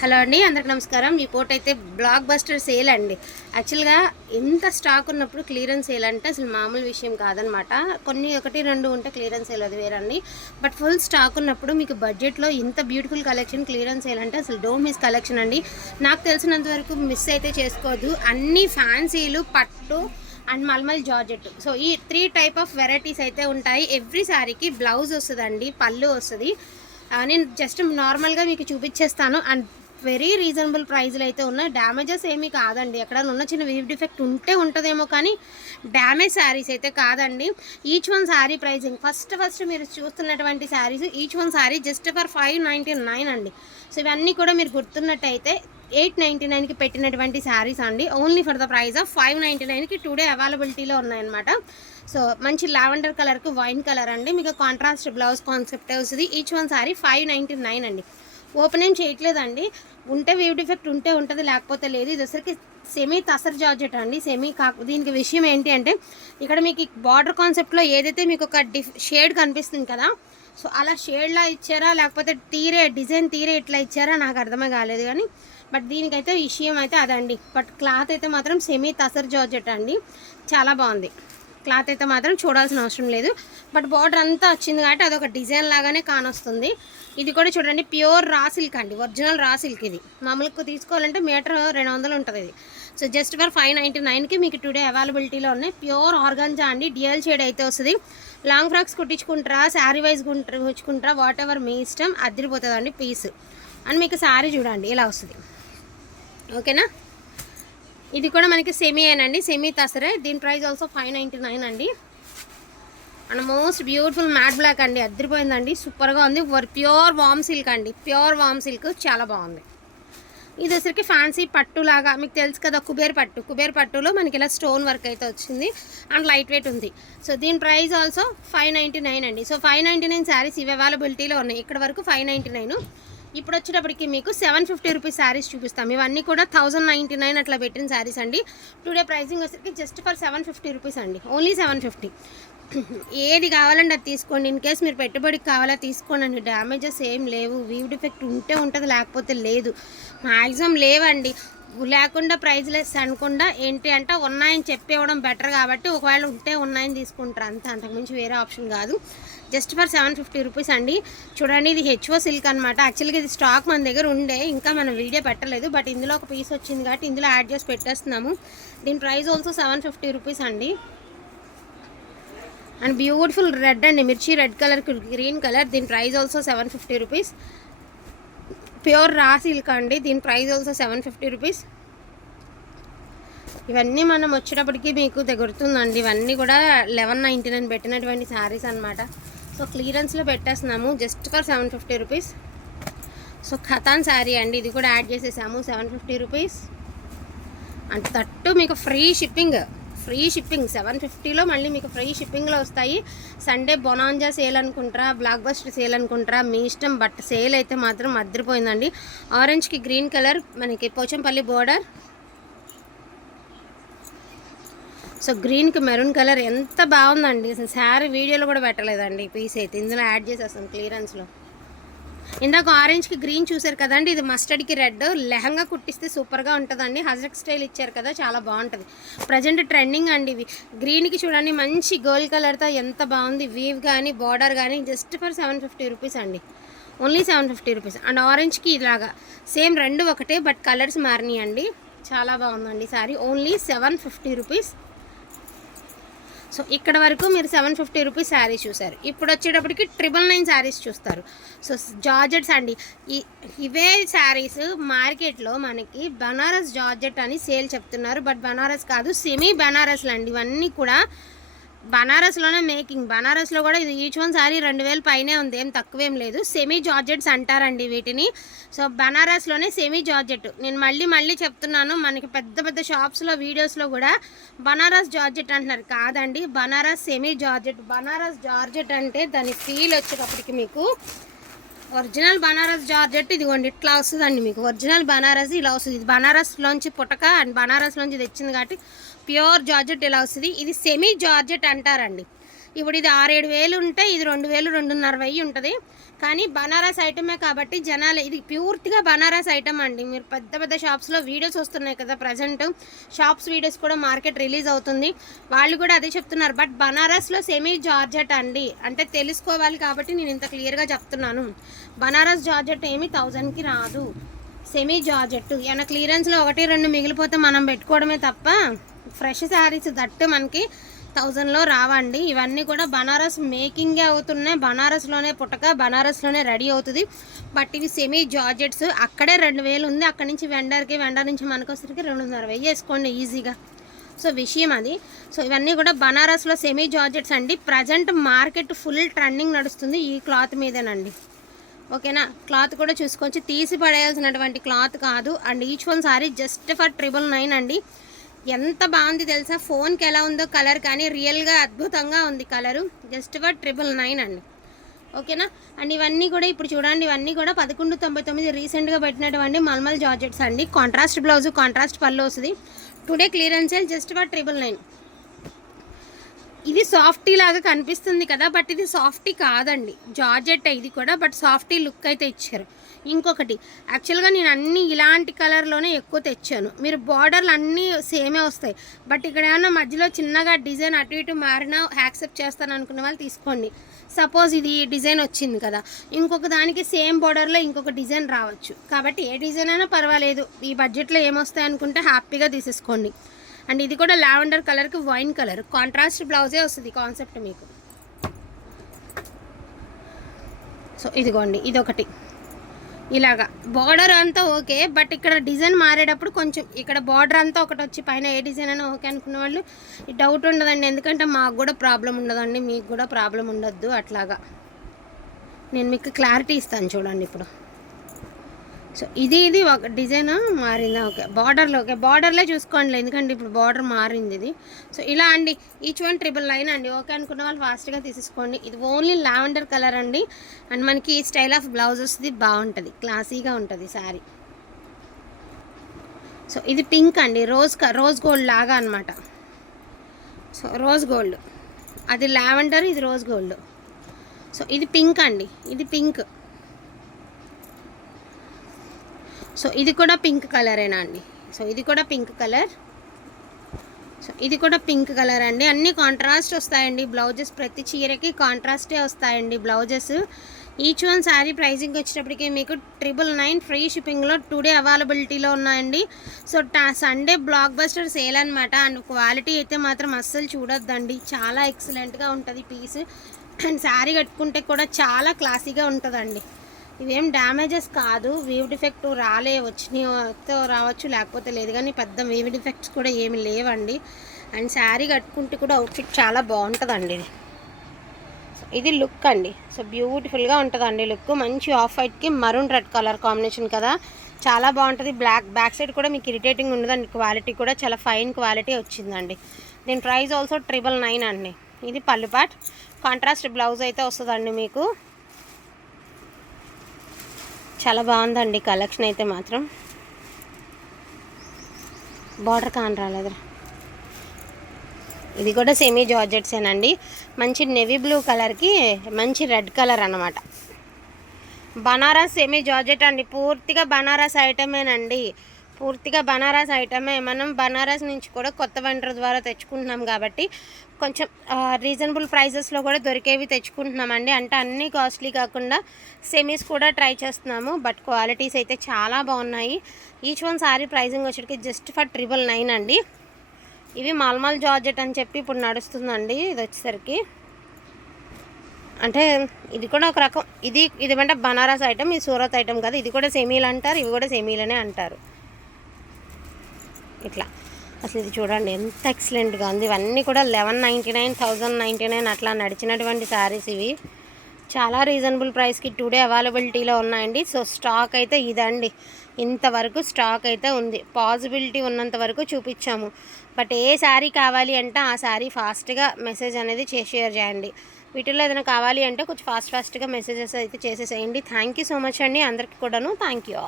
Hello అండి అందరికి నమస్కారం. ఈ పూట అయితే బ్లాక్ బస్టర్ సేల్ అండి యాక్చువల్గా ఎంత స్టాక్ ఉన్నప్పుడు క్లియరెన్స్ సేల్ అంటే అసలు మామూలు విషయం కాదనమాట. కొన్ని ఒకటి రెండు ఉంటే క్లియరెన్స్ సేల్ అది వేరండి. బట్ ఫుల్ స్టాక్ ఉన్నప్పుడు మీకు బడ్జెట్లో ఇంత బ్యూటిఫుల్ కలెక్షన్ క్లియరెన్స్ సేల్ అంటే అసలు డోంట్ మిస్ కలెక్షన్ అండి. నాకు తెలిసినంత వరకు మిస్ అయితే చేసుకోవద్దు అన్ని ఫ్యాన్సీలు పట్టు అండ్ మల్మల్ జార్జెట్. సో ఈ త్రీ టైప్ ఆఫ్ వెరైటీస్ అయితే ఉంటాయి. ఎవ్రీ శారీకి బ్లౌజ్ వస్తుందండి పళ్ళు వస్తుంది. నేను జస్ట్ నార్మల్గా మీకు చూపించేస్తాను. అండ్ వెరీ రీజనబుల్ ప్రైజ్లు అయితే ఉన్నాయి. డ్యామేజెస్ ఏమీ కాదండి. ఎక్కడ ఉన్న చిన్న వీవ్ డిఫెక్ట్ ఉంటే ఉంటుందేమో కానీ డ్యామేజ్ శారీస్ అయితే కాదండి. Each one sari pricing. First first మీరు చూస్తున్నటువంటి saris each one sari just for five ninety nine అండి. సో ఇవన్నీ కూడా మీరు గుర్తున్నట్టయితే ఎయిట్ నైంటీ నైన్కి పెట్టినటువంటి శారీస్ అండి. Only for the price of five ninety నైన్కి టుడే అవైలబిలిటీలో ఉన్నాయన్నమాట. సో మంచి లావెండర్ కలర్కి వైన్ కలర్ అండి. మీకు కాంట్రాస్ట్ బ్లౌజ్ కాన్సెప్ట్ వస్తుంది each one sari five ninety nine అండి. ఓపెన్ ఏం చేయట్లేదండి. ఉంటే వేవ్ డిఫెక్ట్ ఉంటే ఉంటుంది లేకపోతే లేదు. ఇది వచ్చరికి సెమీ తసర్ జార్జెట్ అండి. సెమీ కాకు దీనికి విషయం ఏంటి అంటే ఇక్కడ మీకు బార్డర్ కాన్సెప్ట్లో ఏదైతే మీకు ఒక డిఫ్ షేడ్ కనిపిస్తుంది కదా సో అలా షేడ్లా ఇచ్చారా లేకపోతే తీరే డిజైన్ తీరే ఇట్లా ఇచ్చారా నాకు అర్థమే కాలేదు కానీ బట్ దీనికైతే విషయం అయితే అదండి. బట్ క్లాత్ అయితే మాత్రం సెమీ తసర్ జార్జెట్ అండి. చాలా బాగుంది. క్లాత్ అయితే మాత్రం చూడాల్సిన అవసరం లేదు. బట్ బార్డర్ అంతా వచ్చింది కాబట్టి అదొక డిజైన్ లాగానే కానొస్తుంది. ఇది కూడా చూడండి ప్యూర్ రా సిల్క్ అండి. ఒరిజినల్ రా సిల్క్ ఇది. మామూలుగా తీసుకోవాలంటే మీటర్ రెండు వందలు ఉంటుంది ఇది. So just for five ninety నైన్కి మీకు టుడే అవైలబిలిటీలో ఉన్నాయి. ప్యూర్ ఆర్గాన్జా అండి. డిఎల్ షేడ్ అయితే వస్తుంది. లాంగ్ ఫ్రాక్స్ కుట్టించుకుంటారా శారీ వైజ్ కుట్టించుకుంటారా వాట్ ఎవర్ మీ ఇష్టం అదిరిపోతుందండి పీస్. అండ్ మీకు శారీ చూడండి ఇలా వస్తుంది. ఓకేనా? ఇది కూడా మనకి సెమీ అండి సెమీ తసరే. దీని price also five ninety nine అండి. And most beautiful matte black అండి. అద్దరిపోయిందండి. సూపర్గా ఉంది. ప్యూర్ వామ్ సిల్క్ అండి. ప్యూర్ వామ్ సిల్క్ చాలా బాగుంది. ఇది వచ్చరికి ఫ్యాన్సీ పట్టు లాగా మీకు తెలుసు కదా కుబేర్ పట్టు. కుబేర్ పట్టులో మనకి ఇలా స్టోన్ వర్క్ అయితే వచ్చింది. అండ్ లైట్ వెయిట్ ఉంది. సో దీని price also five ninety nine అండి. So five ninety nine sarees ఇవి అవైలబిలిటీలో ఉన్నాయి. ఇక్కడ వరకు ఫైవ్ నైంటీ నైన్ ఇప్పుడు వచ్చేటప్పటికి మీకు సెవెన్ ఫిఫ్టీ రూపీస్ శారీస్ చూపిస్తాం. ఇవన్నీ కూడా థౌజండ్ నైంటీ నైన్ అట్లా పెట్టిన శారీస్ అండి. టుడే ప్రైసింగ్ వచ్చేసరికి just for seven fifty rupees అండి. ఓన్లీ సెవెన్ ఫిఫ్టీ ఏది కావాలంటే అది తీసుకోండి. ఇన్ కేస్ మీరు పెట్టుబడికి కావాలా తీసుకోండి అండి. డ్యామేజెస్ ఏం లేవు. వీవ్ డిఫెక్ట్ ఉంటే ఉంటుంది లేకపోతే లేదు. మ్యాక్సిమం లేవండి. లేకుండా ప్రైజ్ లెస్ అనకుండా ఏంటి అంటే ఉన్నాయని చెప్పేవడం బెటర్ కాబట్టి ఒకవేళ ఉంటే ఉన్నాయని తీసుకుంటారు అంతే. అంతకుమించి వేరే ఆప్షన్ కాదు. Just for seven fifty rupees అండి. చూడండి ఇది హెచ్ఓ సిల్క్ అనమాట యాక్చువల్గా ఇది స్టాక్ మన దగ్గర ఉండే ఇంకా మనం వీడియో పెట్టలేదు. బట్ ఇందులో ఒక పీస్ వచ్చింది కాబట్టి ఇందులో యాడ్ చేసి పెట్టేస్తున్నాము. దీని price also seven fifty rupees అండి. అండ్ బ్యూటిఫుల్ రెడ్ అండి మిర్చి రెడ్ కలర్ గ్రీన్ కలర్ దీని price also seven fifty rupees pure raw silk అండి దీని price also seven fifty rupees ఇవన్నీ మనం వచ్చేటప్పటికి మీకు దగ్గరుతుందండి ఇవన్నీ కూడా లెవెన్ నైంటీ నైన్ పెట్టినటువంటి శారీస్ అనమాట సో క్లియరెన్స్లో పెట్టేస్తున్నాము. Just for seven fifty rupees. So katan saree అండి. ఇది కూడా యాడ్ చేసేసాము. Seven fifty rupees. అంటే తట్టు మీకు free shipping. Free shipping. Seven ఫిఫ్టీలో మళ్ళీ మీకు ఫ్రీ షిప్పింగ్లో వస్తాయి. సండే బొనాంజా సేల్ అనుకుంటారా? బ్లాక్ బస్టర్ సేల్ అనుకుంటారా? మీ ఇష్టం. బట్ సేల్ అయితే మాత్రం అద్దరిపోయిందండి. ఆరెంజ్కి గ్రీన్ కలర్. మనకి పోచంపల్లి బోర్డర్. సో గ్రీన్కి మెరూన్ కలర్ ఎంత బాగుందండి. అసలు శారీ వీడియోలో కూడా పెట్టలేదండి ఈ పీస్ అయితే. ఇందులో యాడ్ చేసేస్తాం క్లియరెన్స్లో. ఇందాక ఆరెంజ్కి గ్రీన్ చూసారు కదండి ఇది మస్టర్డ్కి రెడ్. లెహంగా కుట్టిస్తే సూపర్గా ఉంటుందండి. హజరక్ స్టైల్ ఇచ్చారు కదా చాలా బాగుంటుంది. ప్రజెంట్ ట్రెండింగ్ అండి ఇవి. గ్రీన్కి చూడండి మంచి గోల్డ్ కలర్తో ఎంత బాగుంది. వీవ్ కానీ బార్డర్ కానీ just for seven fifty rupees అండి. Only seven fifty rupees. And ఆరెంజ్కి ఇలాగా. సేమ్ రెండు ఒకటే బట్ కలర్స్ మారినాయి అండి చాలా బాగుందండి saree only seven fifty rupees. So ఇక్కడ వరకు మీరు సెవెన్ ఫిఫ్టీ రూపీస్ శారీస్ చూసారు ఇప్పుడు వచ్చేటప్పటికి ట్రిపుల్ నైన్ శారీస్ చూస్తారు. సో జార్జెట్స్ అండి. ఈ ఇవే శారీస్ మార్కెట్లో మనకి బనారస్ జార్జెట్ అని సేల్ చెప్తున్నారు. బట్ బనారస్ కాదు సెమీ బనారస్లు అండి ఇవన్నీ కూడా బనారస్లోనే మేకింగ్. బనారస్లో కూడా ఇది ఈచ్ వన్ సారీ రెండు వేలు పైనే ఉంది. ఏం తక్కువేం లేదు. సెమీ జార్జెట్స్ అంటారండి వీటిని. సో బనారస్లోనే సెమీ జార్జెట్. నేను మళ్ళీ మళ్ళీ చెప్తున్నాను. మనకి పెద్ద పెద్ద షాప్స్లో వీడియోస్లో కూడా బనారస్ జార్జెట్ అంటున్నారు. కాదండి Banaras semi georgette. Banaras georgette అంటే దాని ఫీల్ వచ్చేటప్పటికి మీకు ఒరిజినల్ బనారస్ జార్జెట్ ఇదిగోండి ఇట్లా వస్తుందండి మీకు. ఒరిజినల్ బనారస్ ఇలా వస్తుంది. ఇది బనారస్లోంచి పుటక అండ్ బనారస్లోంచి తెచ్చింది కాబట్టి ప్యూర్ జార్జెట్ ఇలా వస్తుంది. ఇది సెమీ జార్జెట్ అంటారండి. ఇప్పుడు ఇది ఆరేడు వేలు ఉంటే ఇది రెండు వేలు రెండున్నర వెయ్యి ఉంటుంది. కానీ బనారస్ ఐటమే కాబట్టి జనాలు ఇది పూర్తిగా బనారస్ ఐటమ్ అండి. మీరు పెద్ద పెద్ద షాప్స్లో వీడియోస్ వస్తున్నాయి కదా ప్రజెంట్ షాప్స్ వీడియోస్ కూడా మార్కెట్ రిలీజ్ అవుతుంది. వాళ్ళు కూడా అదే చెప్తున్నారు. బట్ బనారస్లో సెమీ జార్జెట్ అండి. అంటే తెలుసుకోవాలి కాబట్టి నేను ఇంత క్లియర్గా చెప్తున్నాను. బనారస్ జార్జెట్ ఏమి థౌజండ్కి రాదు. Semi georgette. ఏమైనా క్లియరెన్స్లో ఒకటి రెండు మిగిలిపోతే మనం పెట్టుకోవడమే తప్ప ఫ్రెష్ శారీస్ దట్టు మనకి థౌజండ్లో రావండి. ఇవన్నీ కూడా బనారస్ మేకింగే అవుతున్నాయి. బనారస్లోనే పుట్టక బనారస్లోనే రెడీ అవుతుంది. బట్ ఇవి సెమీ జార్జెట్స్. అక్కడే రెండు వేలు ఉంది. అక్కడి నుంచి వెండర్కి వెండర్ నుంచి మనకు వచ్చరికి రెండున్నర వెయ్యి వేసుకోండి ఈజీగా. సో విషయం అది. సో ఇవన్నీ కూడా బనారస్లో సెమీ జార్జెట్స్ అండి. ప్రజెంట్ మార్కెట్ ఫుల్ ట్రెండింగ్ నడుస్తుంది ఈ క్లాత్ మీదేనండి. ఓకేనా? క్లాత్ కూడా చూసుకొచ్చి తీసి పడేయాల్సినటువంటి క్లాత్ కాదు. And each one saree just for triple nine అండి. ఎంత బాగుంది తెలుసా? ఫోన్కి ఎలా ఉందో కలర్ కానీ రియల్గా అద్భుతంగా ఉంది colour. Just for triple nine అండి. ఓకేనా? అండ్ ఇవన్నీ కూడా ఇప్పుడు చూడండి ఇవన్నీ కూడా పదకొండు తొంభై తొమ్మిది రీసెంట్గా పెట్టినటువంటి మల్మల్ జార్జెట్స్ అండి. కాంట్రాస్ట్ బ్లౌజ్ కాంట్రాస్ట్ పళ్ళు వస్తుంది. Today clearance sale just for triple nine. ఇది సాఫ్టీ లాగా కనిపిస్తుంది కదా బట్ ఇది సాఫ్టీ కాదండి. జార్జెట్ ఇది కూడా బట్ సాఫ్టీ లుక్ అయితే ఇచ్చారు. ఇంకొకటి యాక్చువల్గా నేను అన్ని ఇలాంటి కలర్లోనే ఎక్కువ తెచ్చాను. మీరు బార్డర్లు అన్నీ సేమే వస్తాయి. బట్ ఇక్కడ ఏమన్నా మధ్యలో చిన్నగా డిజైన్ అటు ఇటు మారినా యాక్సెప్ట్ చేస్తాను అనుకున్న వాళ్ళు తీసుకోండి. సపోజ్ ఇది డిజైన్ వచ్చింది కదా ఇంకొక దానికి సేమ్ బార్డర్లో ఇంకొక డిజైన్ రావచ్చు. కాబట్టి ఏ డిజైన్ అయినా పర్వాలేదు. ఈ బడ్జెట్లో ఏమొస్తాయి అనుకుంటే హ్యాపీగా తీసేసుకోండి. అండ్ ఇది కూడా లావెండర్ కలర్కి వైన్ కలర్. కాంట్రాస్ట్ బ్లౌజే వస్తుంది కాన్సెప్ట్ మీకు. సో ఇదిగోండి ఇదొకటి. ఇలాగా. బార్డర్ అంతా ఓకే బట్ ఇక్కడ డిజైన్ మారేటప్పుడు కొంచెం ఇక్కడ బార్డర్ అంతా ఒకటి వచ్చి పైన ఏ డిజైన్ అయినా ఓకే అనుకున్న వాళ్ళు డౌట్ ఉండదండి. ఎందుకంటే మాకు కూడా ప్రాబ్లం ఉండదండి. మీకు కూడా ప్రాబ్లం ఉండొద్దు అట్లాగా. నేను మీకు క్లారిటీ ఇస్తాను చూడండి ఇప్పుడు. సో ఇది ఇది ఒక డిజైన్ మారిందా. ఓకే బార్డర్లో ఓకే బార్డర్లే చూసుకోండి ఎందుకంటే ఇప్పుడు బార్డర్ మారింది ఇది. సో ఇలా అండి ఈచ్ వన్ ట్రిపుల్ లైన్ అండి ఓకే అనుకున్న వాళ్ళు ఫాస్ట్గా తీసేసుకోండి. ఇది ఓన్లీ లావెండర్ కలర్ అండి. అండ్ మనకి ఈ స్టైల్ ఆఫ్ బ్లౌజ్ వస్తుంది బాగుంటుంది క్లాసీగా ఉంటుంది శారీ సో ఇది పింక్ అండి రోజ్ రోజ్ గోల్డ్ లాగా అనమాట సో రోజ్ గోల్డ్. అది లావెండర్ ఇది రోజ్ గోల్డ్. సో ఇది పింక్ అండి ఇది పింక్. సో ఇది కూడా పింక్ కలరేనా అండి? సో ఇది కూడా పింక్ కలర్. సో ఇది కూడా పింక్ కలర్ అండి. అన్ని కాంట్రాస్ట్ వస్తాయండి బ్లౌజెస్. ప్రతి చీరకి కాంట్రాస్టే వస్తాయండి blouses. Each one saree pricing వచ్చేటప్పటికి మీకు ట్రిపుల్ నైన్ ఫ్రీ షిప్పింగ్లో టుడే అవైలబిలిటీలో ఉన్నాయండి. సో టా సండే బ్లాక్ బస్టర్ సేల్ అనమాట అండ్ క్వాలిటీ అయితే మాత్రం అస్సలు చూడొద్దండి. చాలా ఎక్సలెంట్గా ఉంటుంది పీస్ అండ్ శారీ కట్టుకుంటే కూడా చాలా క్లాసీగా ఉంటుందండి. ఇవేం డ్యామేజెస్ కాదు. వీవ్ డిఫెక్ట్ రాలే వచ్చినాయితో రావచ్చు లేకపోతే లేదు. కానీ పెద్ద వీవ్ డిఫెక్ట్స్ కూడా ఏమి లేవండి. అండ్ శారీ కట్టుకుంటే కూడా అవుట్ఫిట్ చాలా బాగుంటుందండి. ఇది సో ఇది లుక్ అండి. సో బ్యూటిఫుల్గా ఉంటుందండి లుక్. మంచి ఆఫ్ వైట్కి మరూన్ రెడ్ కలర్ కాంబినేషన్ కదా. చాలా బాగుంటుంది. బ్లాక్ బ్యాక్ సైడ్ కూడా మీకు ఇరిటేటింగ్ ఉండదండి. క్వాలిటీ కూడా చాలా ఫైన్ క్వాలిటీ వచ్చిందండి. దీని ప్రైస్ ఆల్సో ట్రిపుల్ నైన్ అండి. ఇది పల్లుపాట్ కాంట్రాస్ట్ బ్లౌజ్ అయితే వస్తుందండి మీకు. చాలా బాగుందండి కలెక్షన్ అయితే మాత్రం. బార్డర్ కాన్ రాలేదు ఇది కూడా సెమీ జార్జెట్సేనండి మంచి నెవీ బ్లూ కలర్కి మంచి రెడ్ కలర్ అనమాట బనారస్ సెమీ జార్జెట్ అండి. పూర్తిగా బనారస్ ఐటమేనండి పూర్తిగా బనారస్ ఐటమే. మనం బనారస్ నుంచి కూడా కొత్త వెంటర్ ద్వారా తెచ్చుకుంటున్నాం కాబట్టి కొంచెం రీజనబుల్ ప్రైజెస్లో కూడా దొరికేవి తెచ్చుకుంటున్నామండి. అంటే అన్నీ కాస్ట్లీ కాకుండా సెమీస్ కూడా ట్రై చేస్తున్నాము. బట్ క్వాలిటీస్ అయితే చాలా బాగున్నాయి. ఈచ్ వన్ సారీ ప్రైజింగ్ వచ్చేటికి జస్ట్ ఫర్ ట్రిపుల్ నైన్ అండి. ఇవి మాల్మాల్ జార్జెట్ అని చెప్పి ఇప్పుడు నడుస్తుందండి ఇది వచ్చేసరికి. అంటే ఇది కూడా ఒక రకం ఇది ఇది అంటే బనారస్ ఐటమ్ ఇది సూరత్ ఐటమ్ కాదు. ఇది కూడా సెమీలు అంటారు ఇవి కూడా సెమీలనే అంటారు. ఇట్లా. అసలు ఇది చూడండి ఎంత ఎక్సలెంట్గా ఉంది. ఇవన్నీ కూడా eleven ninety nine thousand ninety nine అట్లా నడిచినటువంటి శారీస్ ఇవి. చాలా రీజనబుల్ ప్రైస్కి టుడే అవైలబిలిటీలో ఉన్నాయండి. సో స్టాక్ అయితే ఇదండి. ఇంతవరకు స్టాక్ అయితే ఉంది. పాసిబిలిటీ ఉన్నంత వరకు చూపించాము. బట్ ఏ శారీ కావాలి అంటే ఆ శారీ ఫాస్ట్గా మెసేజ్ అనేది షేర్ చేయండి. వీటిల్లో ఏదైనా కావాలి అంటే కొంచెం ఫాస్ట్ ఫాస్ట్గా మెసేజెస్ అయితే చేసేసేయండి. థ్యాంక్ యూ సో మచ్ అండి. అందరికీ కూడాను థ్యాంక్ యూ